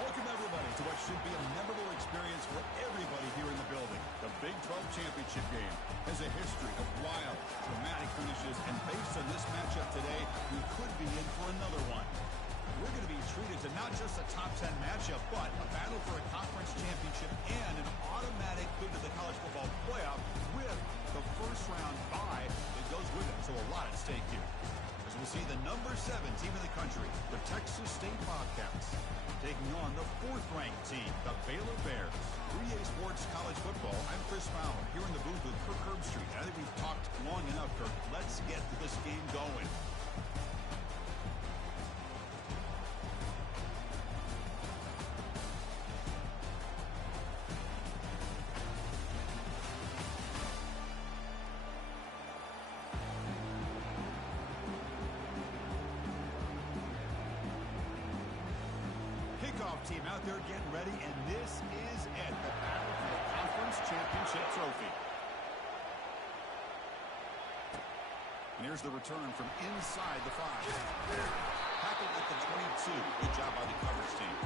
Welcome, everybody, to what should be a memorable experience for everybody here in the building. The Big 12 championship game has a history of wild, dramatic finishes, and based on this matchup today, we could be in for another one. We're going to be treated to not just a top 10 matchup, but a battle for a conference championship and an automatic bid to the college football playoff with the first round bye that goes with it. So a lot at stake here. As we'll see the number 7 team in the country, the Texas State Bobcats, taking on the 4th-ranked team, the Baylor Bears. 3A Sports College Football, I'm Chris Fowler, here in the booth with Kirk Herbstreit. I think we've talked long enough, Kirk. Let's get this game going. Team out there getting ready, and this is it, the battle for the conference championship trophy. And here's the return from inside the 5. Tackled at the 22. Good job by the coverage team.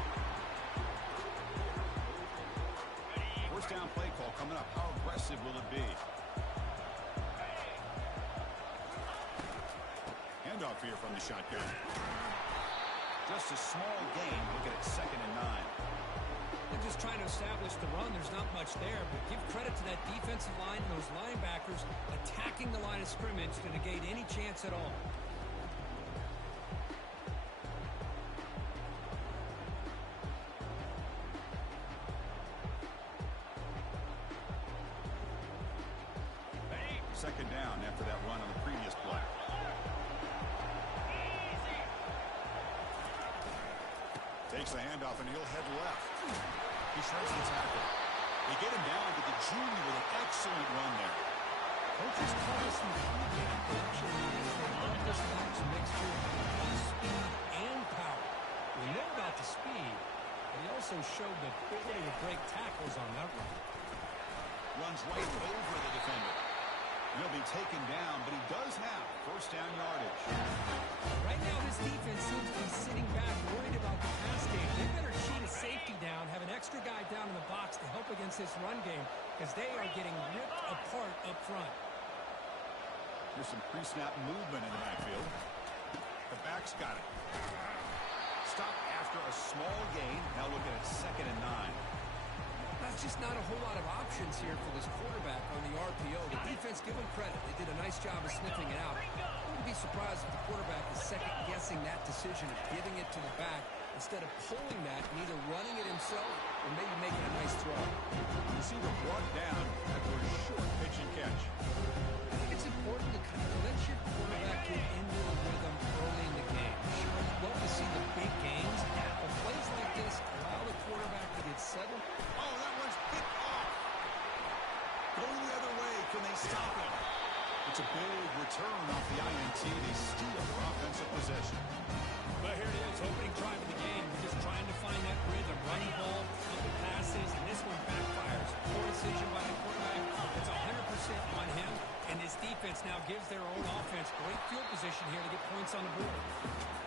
First down play call coming up. How aggressive will it be? Handoff here from the shotgun. Just a small gain. Look at it, 2nd and 9. They're just trying to establish the run. There's not much there, but give credit to that defensive line and those linebackers attacking the line of scrimmage to negate any chance at all. Second down after that run on the previous play. Takes the handoff, and he'll head left. He shreds the tackle. They get him down to the junior with an excellent run there. Coaches call this the game production units. They love this match mixture of speed and power. We know about the speed, but he also showed the ability to break tackles on that run. Runs right over the defender. He'll be taken down, but he does have first down yardage. Right now, this defense seems to be sitting back, worried about the pass game. They better cheat a safety down, have an extra guy down in the box to help against this run game, because they are getting ripped apart up front. Here's some pre-snap movement in the backfield. The back's got it. Stop after a small gain. Now look at it, 2nd and 9. That's just not a whole lot of options here for this quarterback on the RPO. The defense, give them credit. They did a nice job of sniffing it out. I wouldn't be surprised if the quarterback is second-guessing that decision of giving it to the back instead of pulling that and either running it himself or maybe making a nice throw. Receiver brought down after a short pitch and catch. I think it's important to kind of let your quarterback get into a rhythm early in the game. Sure, you'd love to see the big games, but plays like this allow the quarterback to get settled. Oh, that one's picked off. Going the other way. Can they stop him? It's a big return off the INT. They steal their offensive possession. But here it is, opening drive of the game. We're just trying to find that rhythm. Running ball, couple passes, and this one backfires. Poor decision by the quarterback. It's 100% on him, and this defense now gives their own offense great field position here to get points on the board.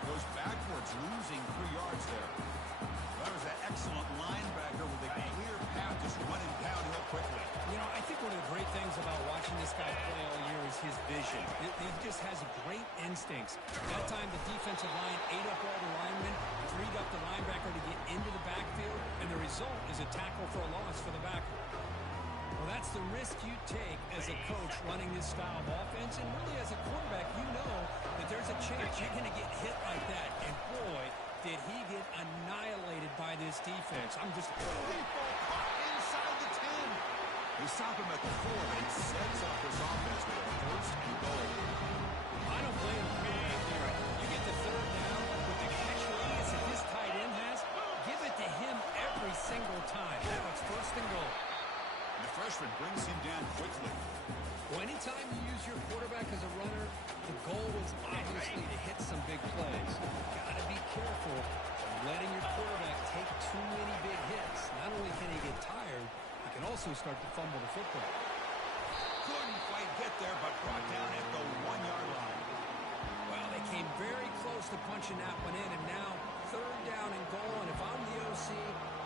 Goes backwards, losing 3 yards there. That was an excellent linebacker with a clear path, just running downhill quickly. You know, I think one of the great things about watching this guy play all year is his vision. He just has great instincts. That time, the defensive line ate up all the linemen, freed up the linebacker to get into the backfield, and the result is a tackle for a loss for the backer. Well, that's the risk you take as a coach running this style of offense, and really as a quarterback, you know that there's a chance you're going to get hit like that, and boy, did he get annihilated by this defense. I'm just... Deep ball caught inside the 10. They stop him at the 4, and it sets up his offense with a 1st and goal. I don't blame him. You get the 3rd down with the catch radius that this tight end has, give it to him every single time. Now it's 1st and goal. And the freshman brings him down quickly. Well, anytime you use your quarterback as a runner, the goal is obviously to hit some big plays. Got to be careful of letting your quarterback take too many big hits. Not only can he get tired, he can also start to fumble the football. Couldn't quite get there, but brought down at the 1-yard line. Well, they came very close to punching that one in, and now third down and goal, and if I'm the OC,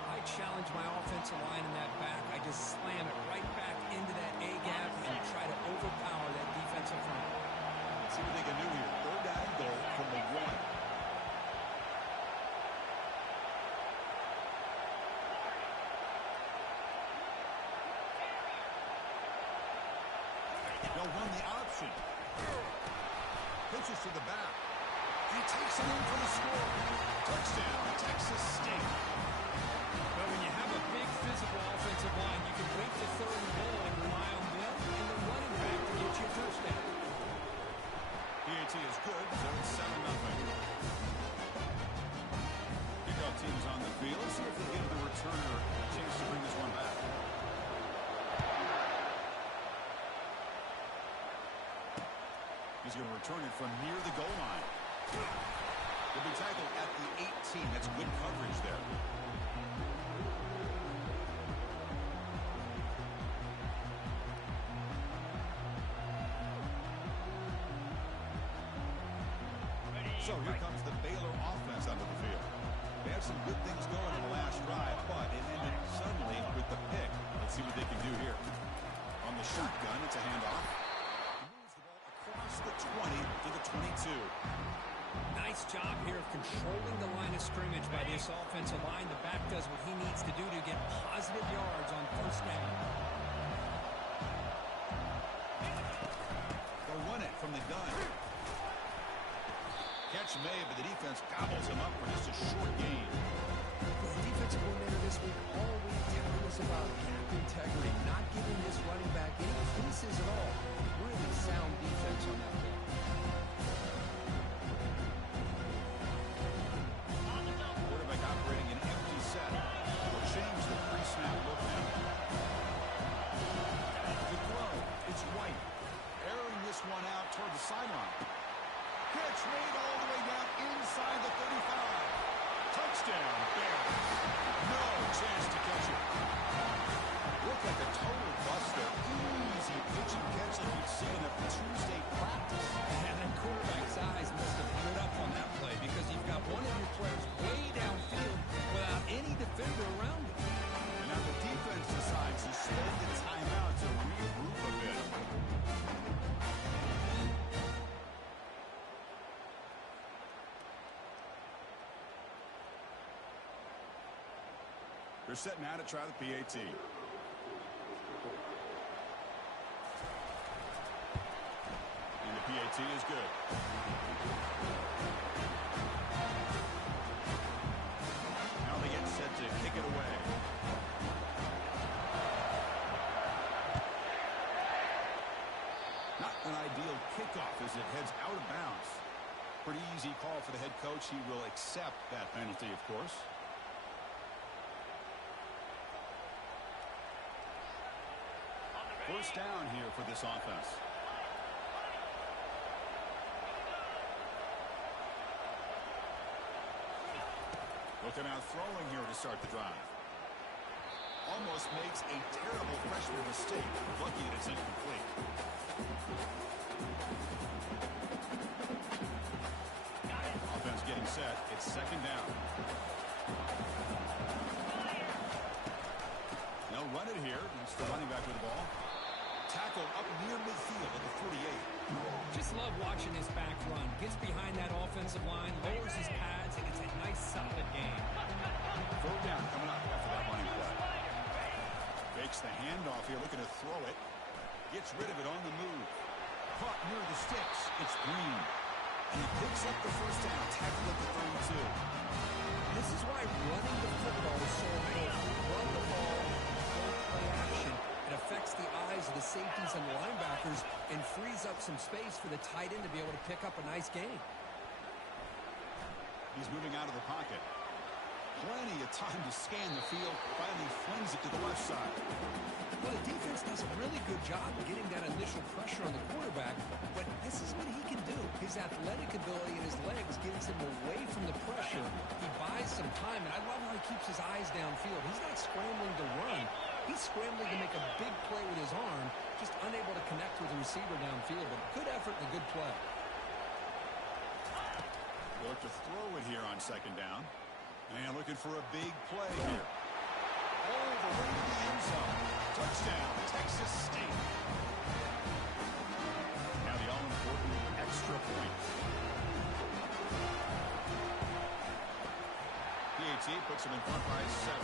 I challenge my offensive line in that back. I just slam it right back into that A-gap and try to overpower that defensive front. Let's see what they can do here. Third down and goal from the 1. They'll run the option. Pitches to the back. He takes it in for the score. Touchdown, Texas State. But when you have a big physical offensive line, you can wait to third and goal and rely on them and the running back to get you a touchdown. PAT is good, so it's 7-0. Kickoff team is on the field. Let's see if they give the returner a chance to bring this one back. He's going to return it from near the goal line. He'll be tackled at the 18. That's good coverage there. So here comes the Baylor offense onto the field. They had some good things going in the last drive, but it ended suddenly with the pick. Let's see what they can do here. On the shotgun, it's a handoff. Across the 20 to the 22. Nice job here of controlling the line of scrimmage by this offensive line. The back does what he needs to do to get positive yards on first down. They'll run it from the gun. Catch made, but the defense gobbles him up for just a short gain. The defensive coordinator this week always telling us about gap integrity, not giving this running back any pieces at all. Really sound defense on that play. Quarterback operating an empty set. Will change the pre-snap look now. The throw, it's White. Airing this one out toward the sideline. Catch made all the way down inside the 35. Touchdown, Bears. No chance to catch it. Looked like a total buster. Easy pitch and catch like you'd see in a Tuesday practice. And the quarterback's eyes must have lit up on that play because you've got one of your players way downfield without any defender around him. And now the defense decides to spend the timeout to regroup a bit. They're setting out to try the PAT. And the PAT is good. Now they get set to kick it away. Not an ideal kickoff as it heads out of bounds. Pretty easy call for the head coach. He will accept that penalty, of course. First down here for this offense. Looking out throwing here to start the drive. Almost makes a terrible freshman mistake. Lucky that it's incomplete. Offense getting set. It's second down. They'll run it here. It's the running back with the ball. Tackle up near midfield at the 48. Just love watching this back run. Gets behind that offensive line, lowers his pads, and it's a nice, solid game. Third down coming up after that running play. Fakes the handoff here, looking to throw it. Gets rid of it on the move. Caught near the sticks. It's Green. And he picks up the first down, tackled at the 32. This is why running the football is so important. Run the ball, don't play action. It affects the eyes of the safeties and the linebackers and frees up some space for the tight end to be able to pick up a nice gain. He's moving out of the pocket. Plenty of time to scan the field. Finally flings it to the left side. Well, the defense does a really good job of getting that initial pressure on the quarterback, but this is what he can do. His athletic ability and his legs gets him away from the pressure. He buys some time, and I love how he keeps his eyes downfield. He's not scrambling to run. He's scrambling to make a big play with his arm, just unable to connect with the receiver downfield. But good effort and a good play. They look to throw it here on second down. And looking for a big play here. All the way to the end zone. Touchdown, Texas State. Now the all-important extra point. PAT puts them in front by 7.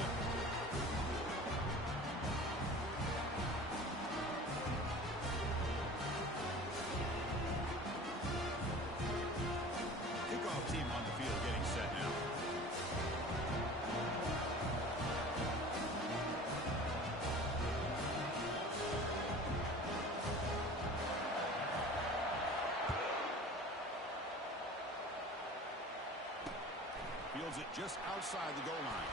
Kickoff team on the field getting set now. Fields it just outside the goal line.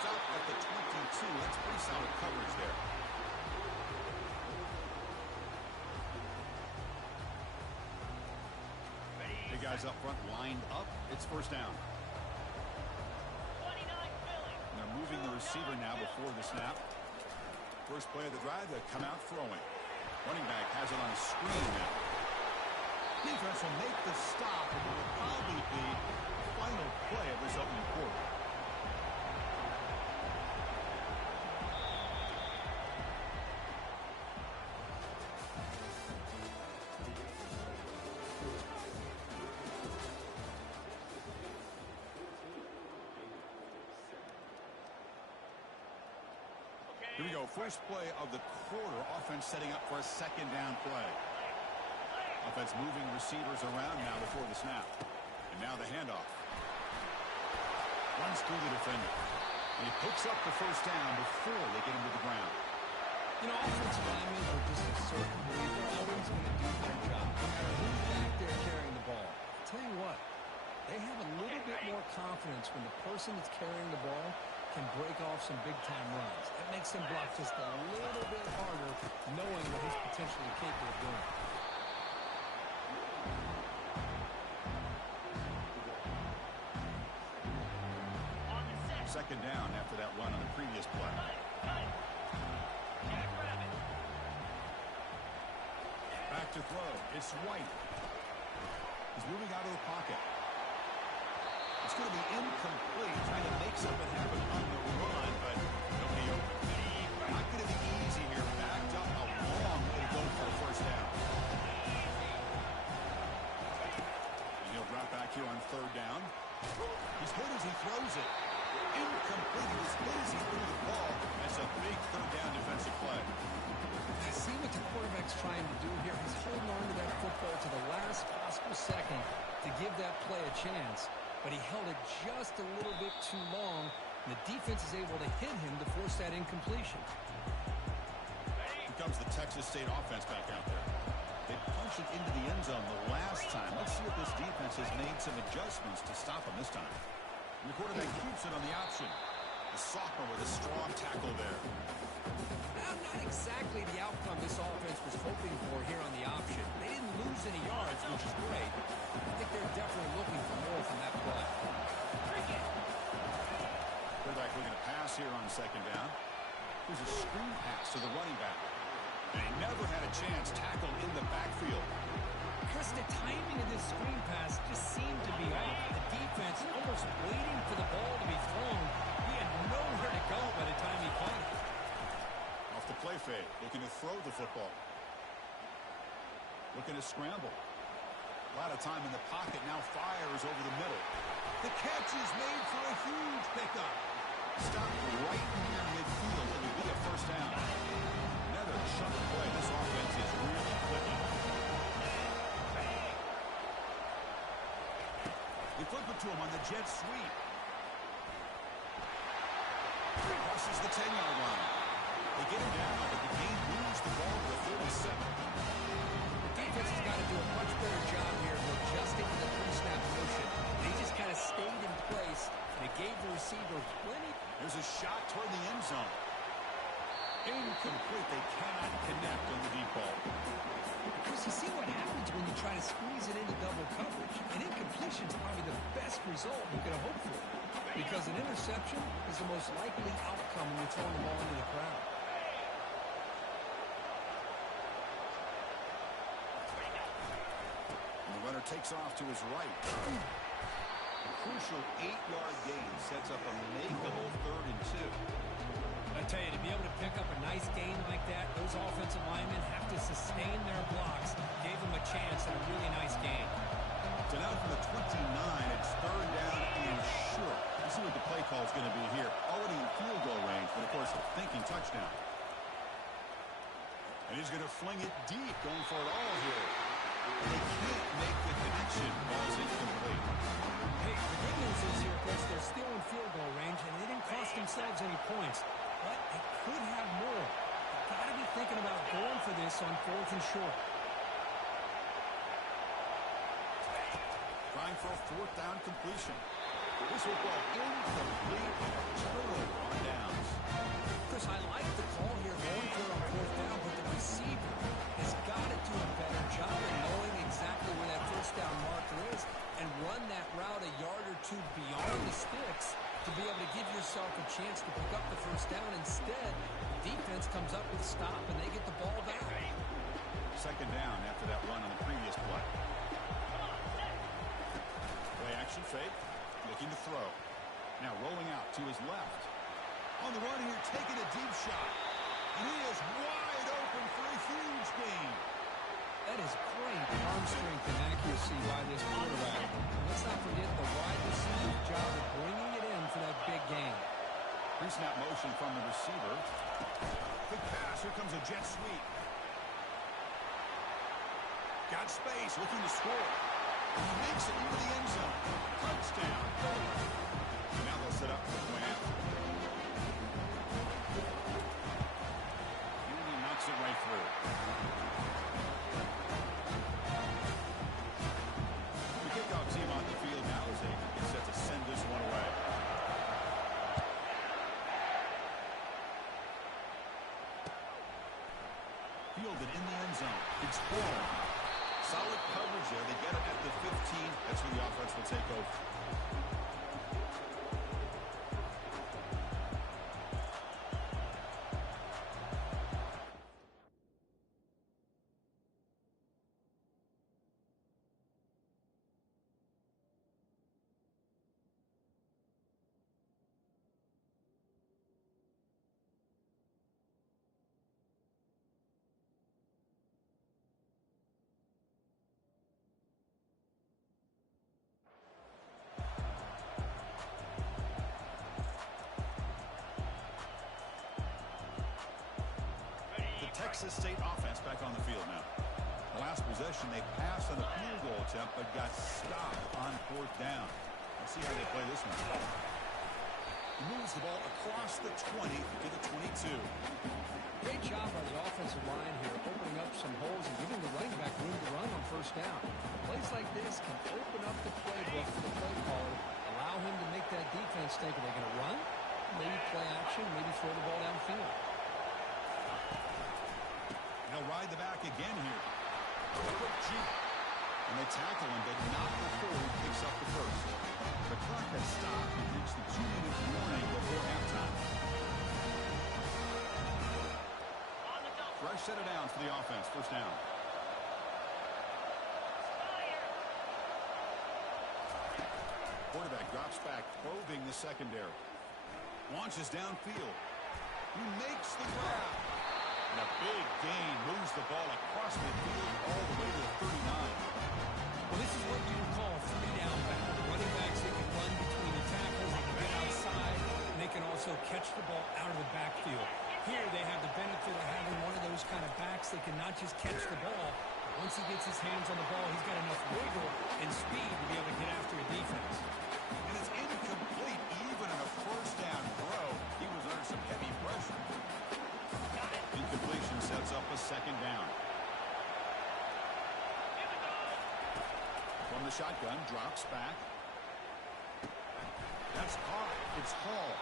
Stop at the 22. That's pretty solid coverage there. The guys up front lined up. It's first down. And they're moving the receiver now before the snap. First play of the drive, they come out throwing. Running back has it on a screen now. Defense will make the stop, and it will probably be the final play of this opening quarter. Here we go. First play of the quarter. Offense setting up for a second down play. Offense moving receivers around now before the snap. And now the handoff. Runs through the defender. And he picks up the first down before they get him to the ground. You know, offensive linemen are just a certain belief they're always going to do their job, no matter who's back there carrying the ball. I'll tell you what, they have a little bit more confidence when the person that's carrying the ball can break off some big-time runs. That makes them block just a little bit harder, knowing what he's potentially capable of doing. Second down after that run on the previous play. Back to throw. It's White. He's moving out of the pocket. It's going to be incomplete, trying to make something happen on the run, but he'll be open. Not going to be easy here. Backed up a long way to go for the first down. And he'll drop back here on third down. He's hit as he throws it. Incomplete. As good as he threw the ball. That's a big third down defensive play. I see what the quarterback's trying to do here. He's holding on to that football to the last possible second to give that play a chance. But he held it just a little bit too long. And the defense is able to hit him to force that incompletion. Here comes the Texas State offense back out there. They punched it into the end zone the last time. Let's see if this defense has made some adjustments to stop him this time. And the quarterback keeps it on the option. The sophomore with a strong tackle there. Not exactly the outcome this offense was hoping for here on the option. They didn't lose any yards, which is great. I think they're definitely looking for more from that play. Quarterback looking to pass here on second down. Here's a screen pass to the running back. And he never had a chance tackled in the backfield. Chris, the timing of this screen pass just seemed to be off. The defense almost waiting for the ball to be thrown. He had nowhere to go by the time he caught it. Off the play fake, looking to throw the football. Looking to scramble. A lot of time in the pocket, now fires over the middle. The catch is made for a huge pickup. Stopped right near midfield. It would be a first down. Another chunk play. This offense is really clicking. They flip it to him on the jet sweep. Crosses the 10-yard line. They get him down, but the game moves the ball to the 37. The defense has got to do a much better job here of adjusting to the pre-snap motion. They just kind of stayed in place, and it gave the receiver plenty. There's a shot toward the end zone. Incomplete. They cannot connect on the deep ball. Chris, you see what happens when you try to squeeze it into double coverage. An incompletion is probably the best result you could have hoped for, because an interception is the most likely outcome when you're throwing the ball into the crowd. And the runner takes off to his right. A crucial initial 8-yard gain sets up a makeable 3rd and 2. I tell you, to be able to pick up a nice gain like that, those offensive linemen have to sustain their blocks. Gave them a chance at a really nice gain. So now from the 29, it's 3rd down and short. Let's see what the play call is going to be here. Already in field goal range, but of course, thinking touchdown. And he's going to fling it deep, going for it all here. They can't make the connection. Ball's incomplete. Hey, the good news is here, Chris, they're still in field goal range, and they didn't cost themselves any points. But they could have more. They've got to be thinking about going for this on 4th and short. Trying for a 4th down completion. This will go incomplete and a turnover on downs. Chris, I like the call here going for it on 4th down, but the receiver has got to do a better job of knowing exactly where that 1st down marker is and run that route a yard or 2 beyond the sticks to be able to give yourself a chance to pick up the 1st down. Instead, defense comes up with a stop and they get the ball back. 2nd down after that run on the previous play. Play action fake, looking to throw. Now rolling out to his left. On the run here, taking a deep shot. And he is wide open for a huge gain. That is great arm strength and accuracy by this quarterback. Let's not forget the wide receiver's job of bringing it in for that big gain. Pre-snap motion from the receiver. Quick pass. Here comes a jet sweep. Got space, looking to score. And he makes it into the end zone. Touchdown. And now they'll set up for the point after. And he knocks it right through. The kickoff team on the field now as they get set to send this one away. Fielded in the end zone. It's home. Solid coverage there. They get it at the 15. That's where the offense will take over. Texas State offense back on the field now. The last possession, they passed on a field goal attempt, but got stopped on 4th down. Let's see how they play this one. He moves the ball across the 20 to the 22. Great job by the offensive line here, opening up some holes and giving the running back room to run on 1st down. Plays like this can open up the playbook for the play caller, allow him to make that defense think, are they going to run? Maybe play action, maybe throw the ball downfield. They'll ride the back again here. Quick cheap. And they tackle him, but not before he picks up the 1st. The clock has stopped and reached the 2-minute warning before halftime. Fresh set of downs for the offense. 1st down. Quarterback drops back, probing the secondary. Launches downfield. He makes the grab. And a big gain moves the ball across midfield all the way to the 39. Well, this is what you would call a 3-down back. Running backs that can run between the tackles, they can get outside, and they can also catch the ball out of the backfield. Here they have the benefit of having one of those kind of backs that can not just catch the ball, but once he gets his hands on the ball, he's got enough wiggle and speed to be able to get after a defense. And it's incomplete even on a 1st down throw. He was under some heavy pressure. Incompletion sets up a 2nd down. From the shotgun, drops back. That's caught. It's Hall.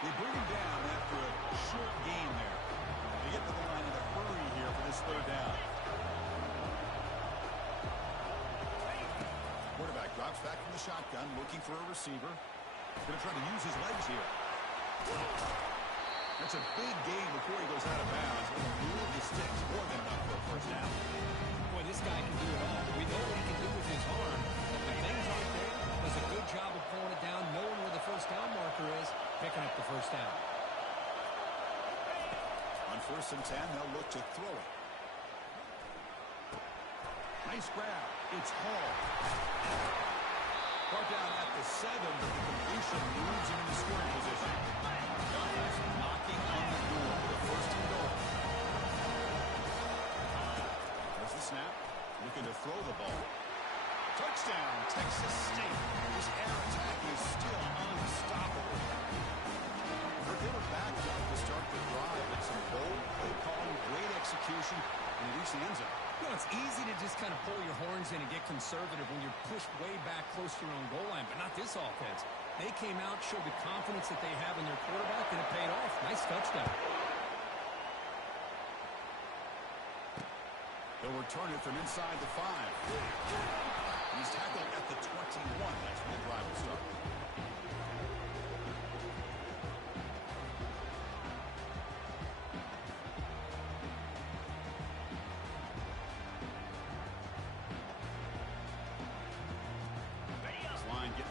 They bring him down after a short gain there. They get to the line in a hurry here for this 3rd down. Quarterback drops back from the shotgun, looking for a receiver. Going to try to use his legs here. That's a big gain before he goes out of bounds. He'll move the sticks, more than enough for a 1st down. Boy, this guy can do it all. We know what he can do with his arm, but when things aren't there, does a good job of pulling it down. On 1st and 10, they'll look to throw it. Nice grab. It's Hall. Brought down at the 7, but the completion moves him into scoring position. Offense knocking on the door for the 1st and goal. There's the snap. Looking to throw the ball. Touchdown, Texas State. This air attack is still unstoppable. They were backed up to start the drive. It's some bold play calling, great execution, and they reach the end zone. You know, it's easy to just kind of pull your horns in and get conservative when you're pushed way back close to your own goal line, but not this offense. They came out, showed the confidence that they have in their quarterback, and it paid off. Nice touchdown. They'll return it from inside the 5. He's tackled at the 21. That's where the drive will start.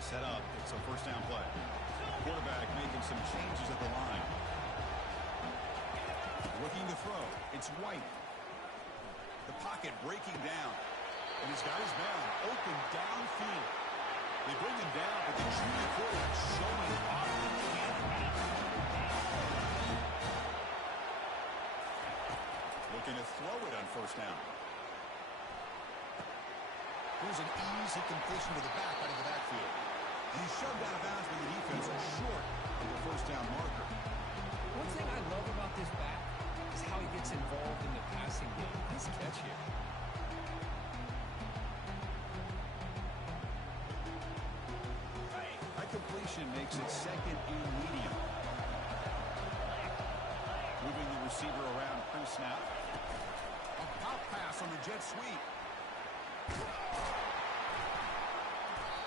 Set up. It's a 1st down play. Quarterback making some changes at the line. Looking to throw. It's White. The pocket breaking down. And he's got his man open downfield. They bring him down, but the junior quarterback showing off the cannon. Looking to throw it on 1st down. Here's an easy completion to the back out of the backfield. He's shoved out of bounds by the defense short of the 1st down marker. One thing I love about this back is how he gets involved in the passing game. Nice catch here. That completion makes it 2nd and medium. Moving the receiver around pre-snap. A pop pass on the jet sweep.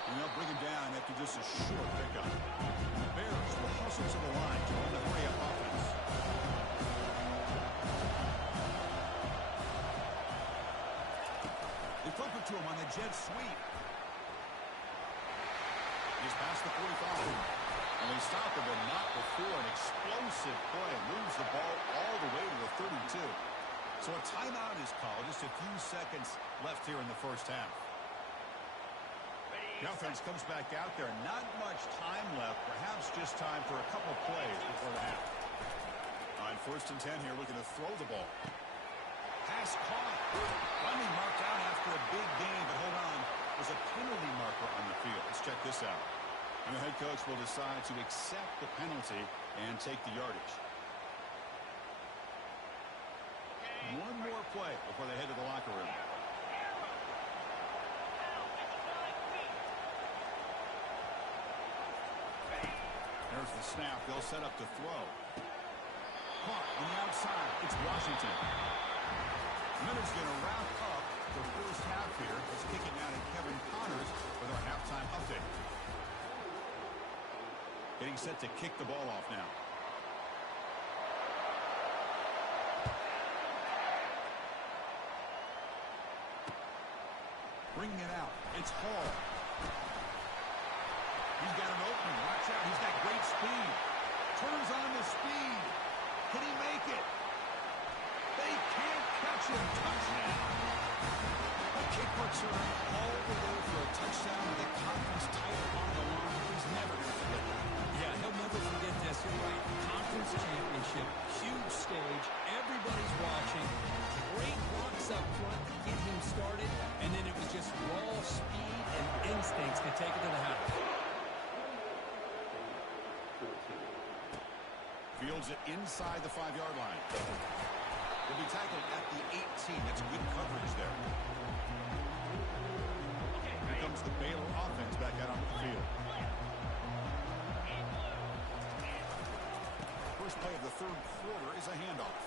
And they'll bring him down after just a short pickup. The Bears will hustle to the line to run the hurry-up offense. They flip it to him on the jet sweep. He's past the 45. And they stop him, but not before an explosive play. Moves the ball all the way to the 32. So a timeout is called. Just a few seconds left here in the 1st half. The offense comes back out there. Not much time left. Perhaps just time for a couple plays before the half. On 1st and 10 here, looking to throw the ball. Pass caught. Finally marked out after a big gain, but hold on. There's a penalty marker on the field. Let's check this out. And the head coach will decide to accept the penalty and take the yardage. One more play before they head to the locker room. There's the snap. They'll set up to throw. Caught on the outside. It's Washington. Miller's going to wrap up the 1st half here. Let's kick it down to Kevin Connors with our halftime update. Getting set to kick the ball off now. Bringing it out. It's Hall. He's got an opening. Watch out. He's got great speed. Turns on the speed. Can he make it? They can't catch him. Touchdown. The kick return all the way for a touchdown with the conference title on the line. He's never going to forget that. Yeah, he'll never forget this. You're right. Conference championship. Huge stage. Everybody's watching. Great blocks up front to get him started. And then it was just raw speed and instincts to take it to the house. Fields it inside the 5-yard line. Will be tackled at the 18. That's good coverage there. Here comes the Baylor offense back out on the field. First play of the 3rd quarter is a handoff.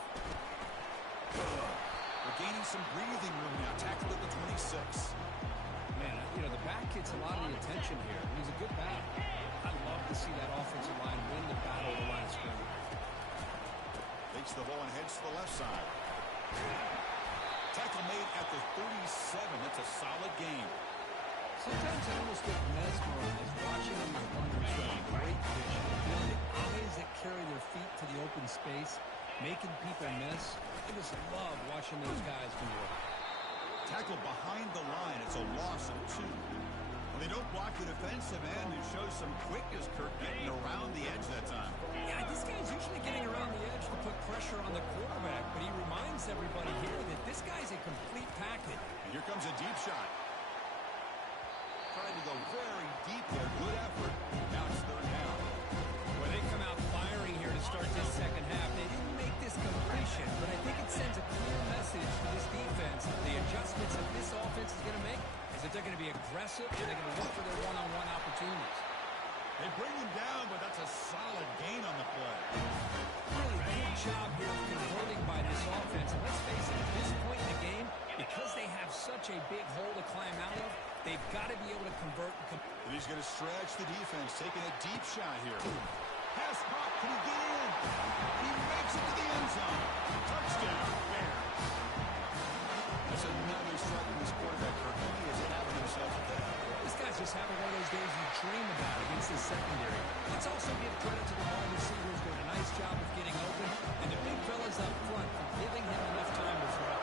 They're gaining some breathing room now. Tackled at the 26. Man, you know, the back gets a lot of the attention here. He's a good back. I love to see that offensive line win the battle of the line of scrimmage. Takes the ball and heads to the left side. Tackle made at the 37. That's a solid game. Sometimes I almost get mesmerized watching these runners show great vision. You know, the eyes that carry making people miss. I just love watching those guys do work. Tackle behind the line. It's a loss of 2. Well, they don't block the defensive end. It shows some quickness, Kirk, getting around the edge that time. Yeah, this guy's usually getting around the edge to put pressure on the quarterback, but he reminds everybody here that this guy's a complete package. And here comes a deep shot. Trying to go very deep there. Good effort. Now it's 3rd down. Well, they come out firing here to start this second half. They didn't make this completion, but I think it sends a clear message to this defense. The adjustments that this offense is going to make is that they're going to be aggressive and they're going to look for their one-on-one opportunities. They bring him down, but that's a solid gain on the play. Really good job here of converting by this offense. And let's face it, at this point in the game, because they have such a big hole to climb out of, they've got to be able to convert. And he's going to stretch the defense, taking a deep shot here. Pass caught. Can he get in? He makes it to the end zone. Touchdown, Bears. That's another strike from this quarterback. Kirk, he is having himself a day. This guy's just having one of those days you dream about against the secondary. Let's also give credit to the wide receivers doing a nice job of getting open, and the big fellas up front for giving him enough time to throw.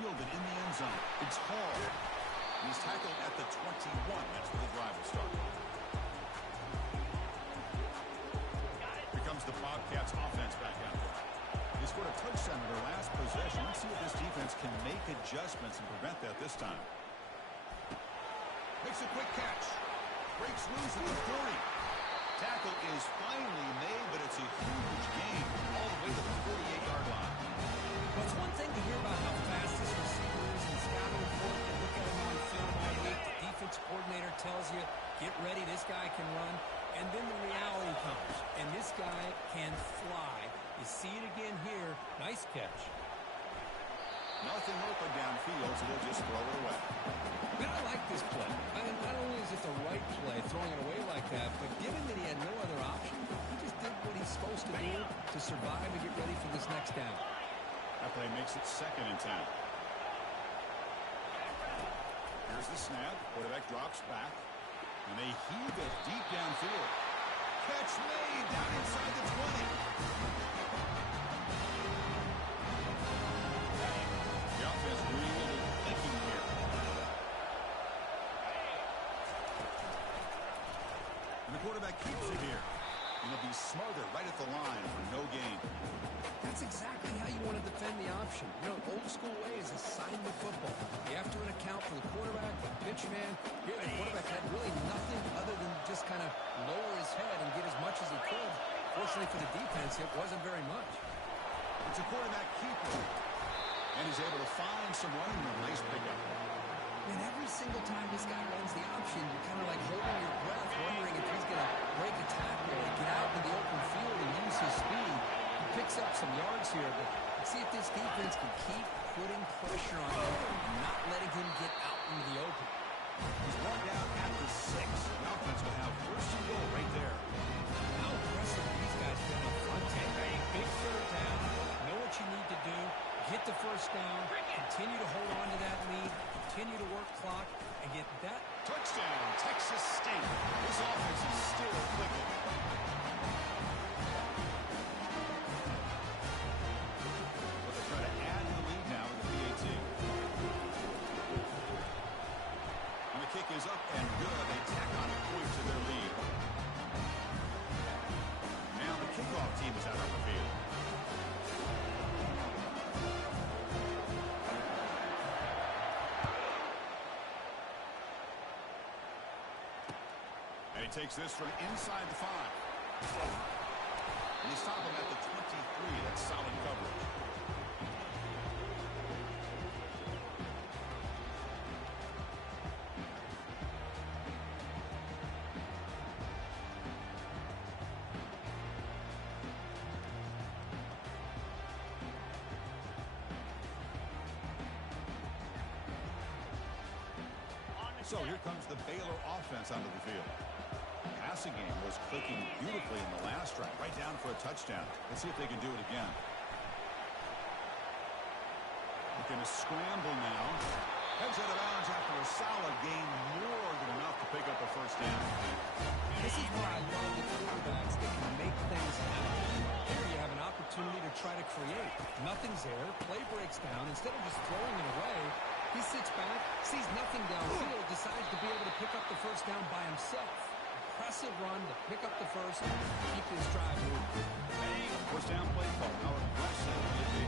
Fielded in the end zone. It's Hall. He's tackled at the 21. That's where the drive will start. Here comes the Bobcats offense back out there. They scored a touchdown in their last possession. Let's see if this defense can make adjustments and prevent that this time. Makes a quick catch. Breaks loose at the 40. Tackle is finally made, but it's a huge gain all the way to the 48-yard line. Well, it's one thing to hear about how fast this receiver is in scouting report. You look at him on film all week. The defense coordinator tells you, get ready, this guy can run. And then the reality comes, and this guy can fly. You see it again here. Nice catch. Nothing open downfield, so they'll just throw it away. Man, I like this play. I mean, not only is it the right play, throwing it away like that, but given that he had no other option, he just did what he's supposed to do to survive and get ready for this next down. That play makes it 2nd and 10. Here's the snap. Quarterback drops back. And they heave it deep downfield. Catch made down inside the 20. The offense really thinking here. And the quarterback keeps it here. And they'll be smarter right at the line for no gain. That's exactly how you want to defend the option. You know, old school way is assignment football. You have to account for the quarterback, the pitch man. Here, the quarterback had really nothing other than just kind of lower his head and get as much as he could. Fortunately for the defense, it wasn't very much. It's a quarterback keeper. And he's able to find some running room. Nice pickup. And every single time this guy runs the option, you're kind of like holding your breath, wondering if he's going to break a tackle or get out in the open field and use his speed. He picks up some yards here, but let's see if this defense can keep putting pressure on him and not letting him get out into the open. He's brought down at the 6. The offense will have 1st and goal right there. How impressive these guys been up front. Take a big 3rd down. Know what you need to do. Get the 1st down. Continue to hold on to that lead. Continue to work clock and get that. Touchdown, Texas State. This offense is still clicking. But they try to add to the lead now with the PAT. And the kick is up and good. They tack on a point to their lead. Now the kickoff team is out on the field. And he takes this from inside the 5. And they stop him at the 23. That's solid coverage. So here comes the Baylor offense onto the field. Passing game was clicking beautifully in the last drive, right down for a touchdown. Let's see if they can do it again. They're going to scramble now. Heads out of bounds after a solid gain, more than enough to pick up a first down. This is where I love the quarterbacks that can make things happen. Here you have an opportunity to try to create. Nothing's there. Play breaks down. Instead of just throwing it away, he sits back, sees nothing downfield, decides to be able to pick up the first down by himself. Impressive run to pick up the first, keep this drive moving. First down play call. How aggressive will it be?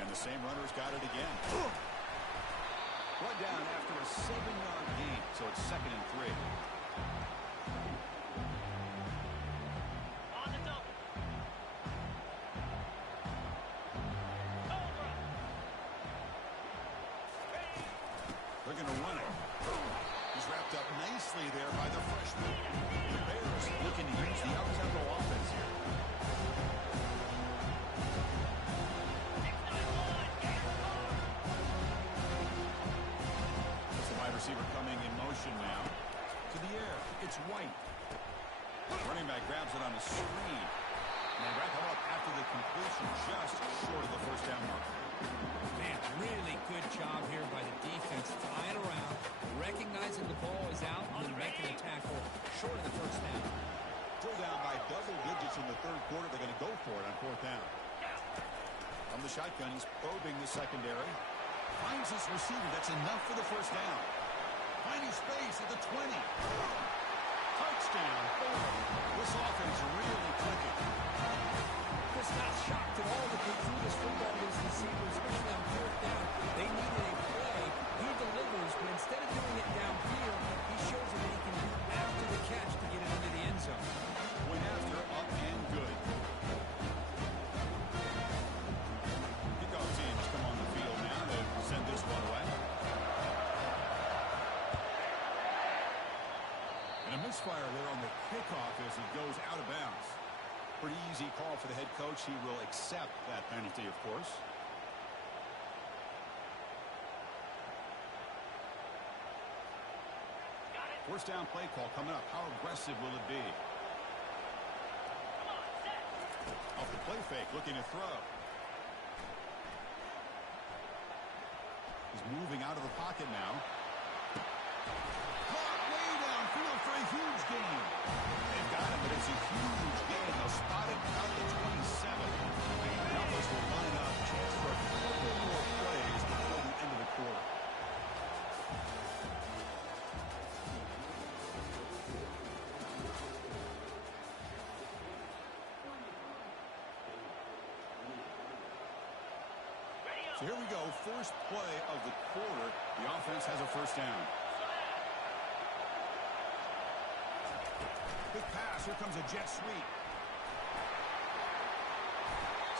And the same runner's got it again. Brought down after a 7-yard gain, so it's 2nd and 3. On the double. They're going to run it. He's wrapped up nicely there by the freshman. The Bears looking to use the up-tempo offense here. That's the wide receiver coming in motion now. To the air. It's White. Running back grabs it on a screen. And they wrap him up after the completion, just short of the first down mark. Man, really good job here by the defense, flying around, recognizing the ball is out, and then making a tackle short of the first down. Still down by double digits in the third quarter. They're going to go for it on 4th down. From the shotgun, he's probing the secondary. Finds his receiver. That's enough for the first down. Finding space at the 20. Touchdown. This offense really clicking. Just not shocked at all that they threw this football to his receivers, especially on 4th down. They needed a play. He delivers, but instead of doing it downfield, he shows them that he can do after the catch to get it into the end zone. Went after, up and good. Kickoff team has come on the field now to send this one away. And a misfire there on the kickoff as he goes out of bounds. Pretty easy call for the head coach. He will accept that penalty, of course. First down play call coming up. How aggressive will it be? Off the play fake, looking to throw. He's moving out of the pocket now. Caught way downfield for a huge gain. They've got him, but it's a huge gain. They'll spot it out of the 27. Now this will line up. Chance for a couple more plays before the end of the quarter. So here we go, first play of the quarter. The offense has a first down. Big pass, here comes a jet sweep.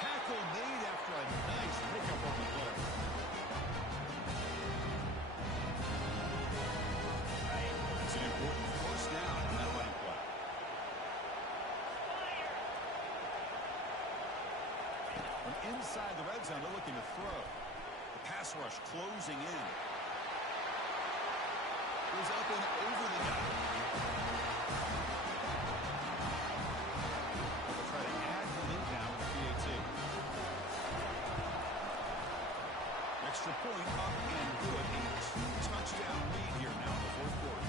Tackle made after a nice pickup of the play. It's an important first down on that running play. From inside the red zone, they're looking to throw. The pass rush closing in. Goes up and over the guy. They'll try to add him in now with the PAT. Extra point up and good. A 2-touchdown lead here now in the fourth quarter.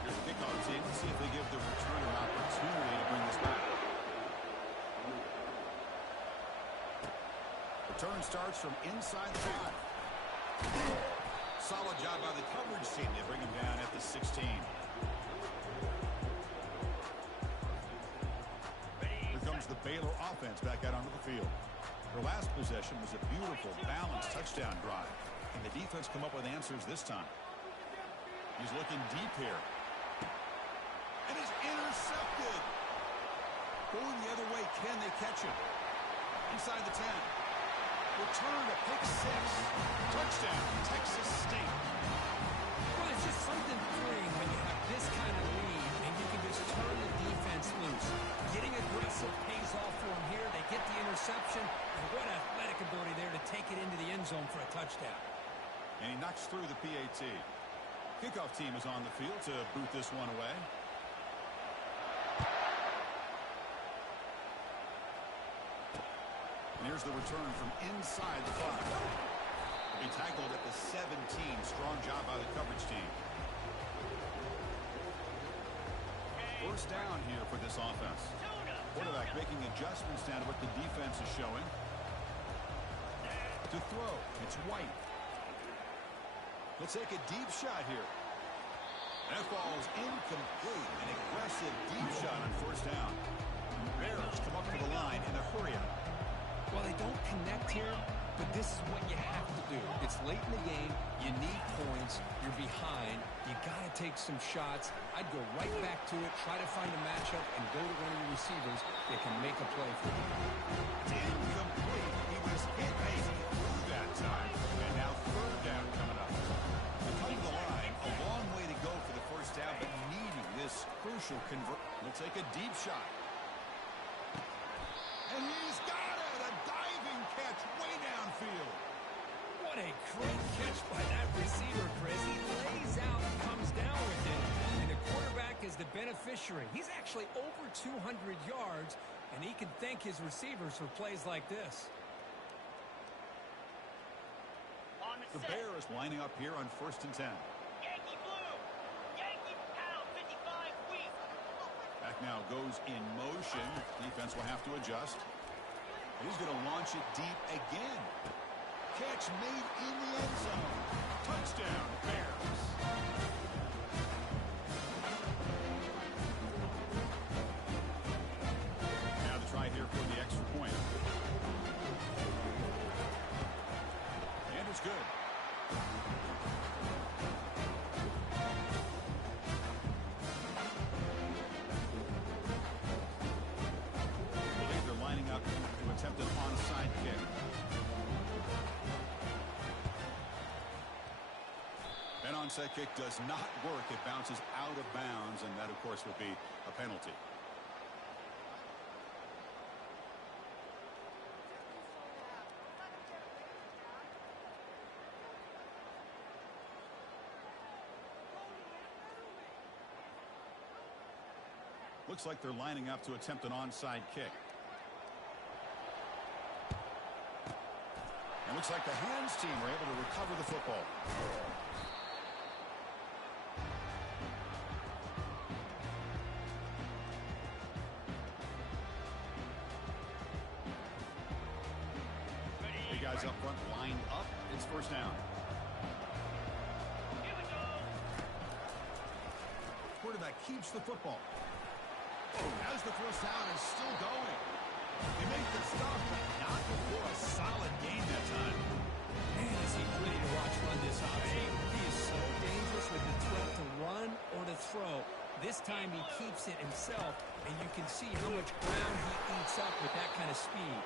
Here's the kickoff team. Let's see if they give the returner an opportunity to bring this back. Return starts from inside the 5. Solid job by the coverage team. They bring him down at the 16. Here comes the Baylor offense back out onto the field. Their last possession was a beautiful, balanced touchdown drive. And the defense come up with answers this time. He's looking deep here. And he's intercepted. Going the other way. Can they catch him? Inside the 10. Return to pick 6. Touchdown, Texas State. Well, it's just something freeing when you have this kind of lead and you can just turn the defense loose. Getting aggressive pays off for them here. They get the interception, and what athletic ability there to take it into the end zone for a touchdown. And he knocks through the PAT. Kickoff team is on the field to boot this one away. And here's the return from inside the 5. He tackled at the 17. Strong job by the coverage team. First down here for this offense. Quarterback making adjustments down to what the defense is showing. To throw, it's White. Let's take a deep shot here. That ball's incomplete. An aggressive deep shot on first down. Bears come up to the line in a hurry up. Well, they don't connect here, but this is what you have to do. It's late in the game. You need points. You're behind. You got to take some shots. I'd go right back to it, try to find a matchup, and go to one of your receivers that can make a play for you. It's incomplete. He was hit maybe through that time. And now third down coming up. Coming to the line, a long way to go for the first down, but needing this crucial conversion. We'll take a deep shot. And he's got it! A diving catch way downfield. What a great catch by that receiver, Chris. He lays out and comes down with it. And the quarterback is the beneficiary. He's actually over 200 yards, and he can thank his receivers for plays like this. The Bears lining up here on 1st and 10. Yankee blue. Yankee pound 55 weak. Back now goes in motion. Defense will have to adjust. He's going to launch it deep again. Catch made in the end zone. Touchdown, Bears. Now to try here for the extra point. And it's good. I believe they're lining up to attempt an onside kick. That onside kick does not work. It bounces out of bounds, and that, of course, would be a penalty. Looks like they're lining up to attempt an onside kick. And looks like the hands team were able to recover the football. The guys up front lined up. It's first down. Quarterback keeps the football. As the first down is still going. They make the stop, but not before a solid gain that time. Man, is he pretty to watch run this option. He is so dangerous with the threat to run or to throw. This time he keeps it himself, and you can see how much ground he eats up with that kind of speed.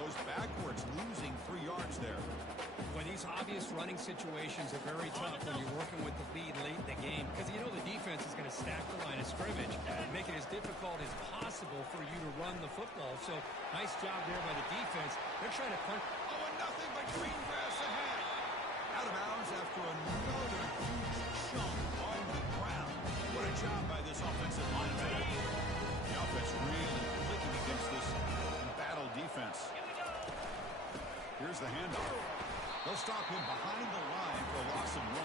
Goes backwards, losing 3 yards there. Well, these obvious running situations are very tough when you're working with the lead late in the game, because you know the defense is going to stack the line of scrimmage and make it as difficult as possible for you to run the football. So nice job there by the defense. They're trying to punt. Oh, and nothing but green grass ahead. Out of bounds after another huge chunk on the ground. What a job by this offensive line today. The offense really clicking against this embattled defense. Here's the handoff. They'll stop him behind the line for a loss of 1.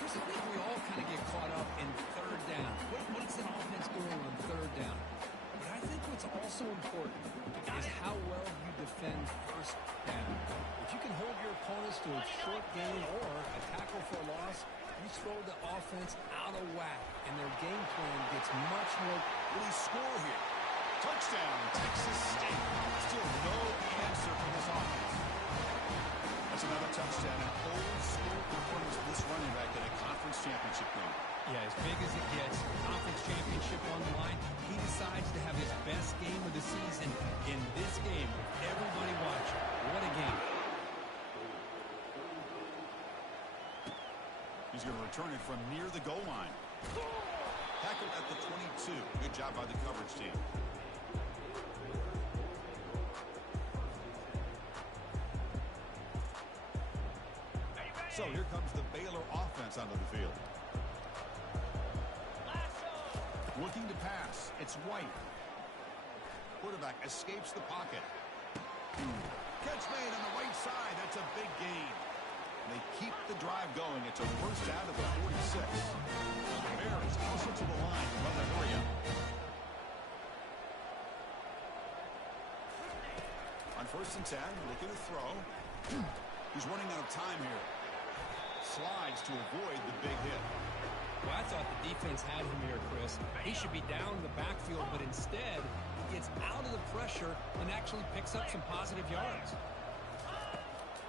Chris, I think we all kind of get caught up in third down. What's an offense doing on third down? But I think what's also important is how well you defend first down. If you can hold your opponents to a short gain or a tackle for a loss, you throw the offense out of whack, and their game plan gets much more. Will he score here? Touchdown, Texas State. Still no answer for this offense. That's another touchdown, an old school performance for this running back in a conference championship game. Yeah, as big as it gets, conference championship on the line, he decides to have his best game of the season in this game with everybody watching. What a game. He's going to return it from near the goal line. Tackled at the 22. Good job by the coverage team. So here comes the Baylor offense onto the field. Looking to pass. It's White. Quarterback escapes the pocket. Catch made on the right side. That's a big gain. They keep the drive going. It's a first out of the 46. The Bears also to the line from the area. On 1st and 10, looking to throw. He's running out of time here. Slides to avoid the big hit. Well, I thought the defense had him here, Chris. He should be down in the backfield, but instead, he gets out of the pressure and actually picks up some positive yards.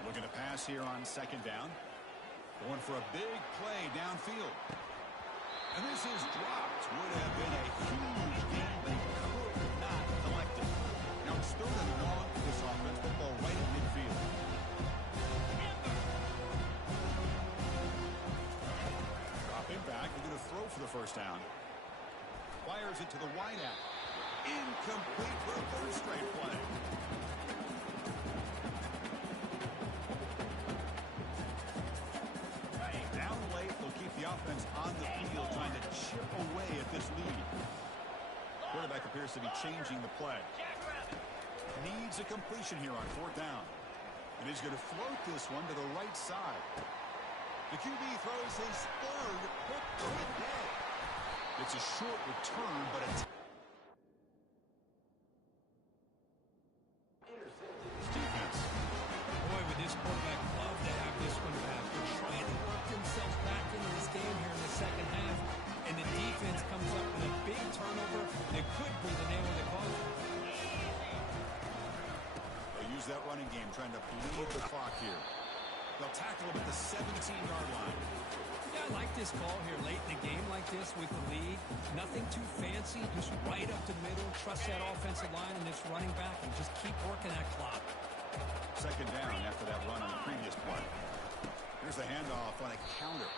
Looking to pass here on 2nd down. Going for a big play downfield. And this is dropped. Would have been a huge gain, but he could not collect it. Now it's 3rd and long for this offense. Football right at midfield. Dropping back. They're going to throw for the 1st down. Fires it to the wideout. Incomplete for a 3rd straight play. Down late, they'll keep the offense on the field, trying to chip away at this lead. Quarterback appears to be changing the play. Needs a completion here on 4th down. And he's going to float this one to the right side. The QB throws his 3rd hook of the day. It's a short return, but it's defense. Boy, would this quarterback love to have this one back. They're trying to work themselves back into this game here in the 2nd half, and the defense comes up with a big turnover that could be the nail in the coffin. They'll use that running game, trying to bleed the clock here. They'll tackle him at the 17-yard line. Yeah, I like this call here late in the game like this with the lead. Nothing too fancy, just right up the middle. Trust that offensive line and this running back and just keep working that clock. 2nd down after that run on the previous play. Here's the handoff on a counter.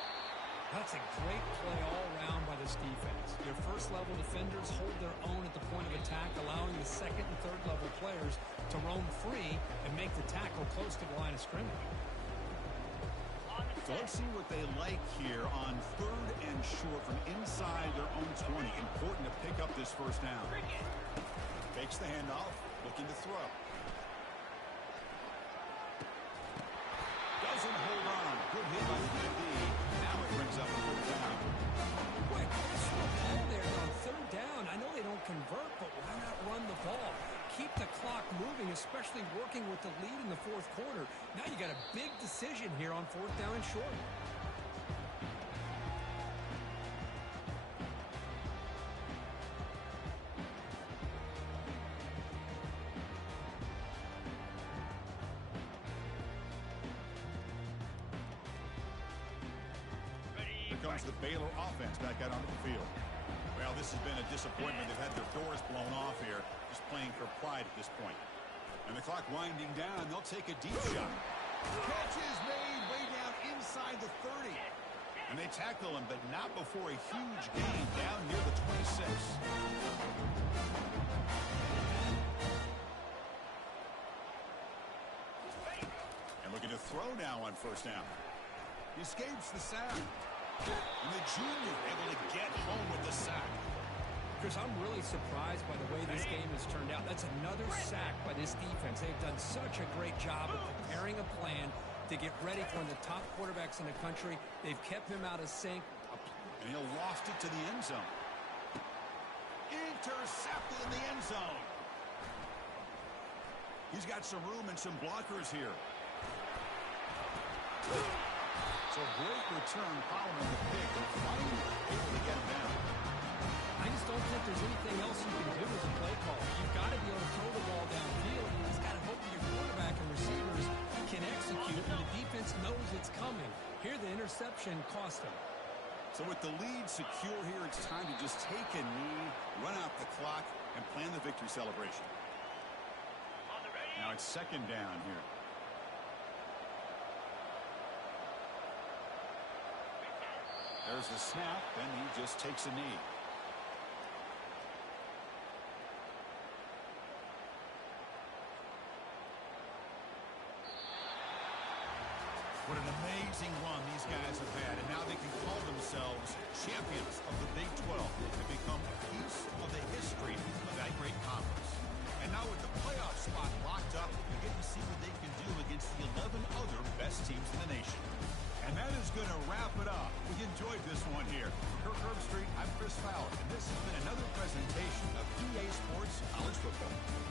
That's a great play all around by this defense. Your first-level defenders hold their own at the point of attack, allowing the 2nd and 3rd-level players to roam free and make the tackle close to the line of scrimmage. So let's see what they like here on 3rd and short from inside their own 20. Important to pick up this 1st down. Fakes the handoff, looking to throw. Doesn't hold on. Good hit by the DB. Now it brings up a 4th down. Quick, small ball there on 3rd down. I know they don't convert, but why not run the ball? Keep the clock moving, especially working with the lead in the 4th quarter. Now you got a big decision here on 4th down and short. Here comes the Baylor offense back out onto the field. Well, this has been a disappointment. They've had their doors blown off here, just playing for pride at this point. And the clock winding down, they'll take a deep shot. Catch is made way down inside the 30. And they tackle him, but not before a huge gain down near the 26. And looking to throw now on 1st down. He escapes the sack. And the junior able to get home with the sack. Chris, I'm really surprised by the way this game has turned out. That's another sack by this defense. They've done such a great job of preparing a plan to get ready for one of the top quarterbacks in the country. They've kept him out of sync. And he'll loft it to the end zone. Intercepted in the end zone. He's got some room and some blockers here. So great return following the pick. Finally able to get him down. I just don't think there's anything else you can do as a play caller. You've got to be able to throw the ball downfield. You just got to hope your quarterback and receivers can execute, and the defense knows it's coming. Here, the interception cost them. So with the lead secure here, it's time to just take a knee, run out the clock, and plan the victory celebration. Now it's 2nd down here. There's the snap, and he just takes a knee. What an amazing run these guys have had, and now they can call themselves champions of the Big 12 and become a piece of the history of that great conference. And now with the playoff spot locked up, we get to see what they is going to wrap it up. We enjoyed this one here. Kirk Herbstreit, I'm Chris Fowler, and this has been another presentation of EA Sports College Football.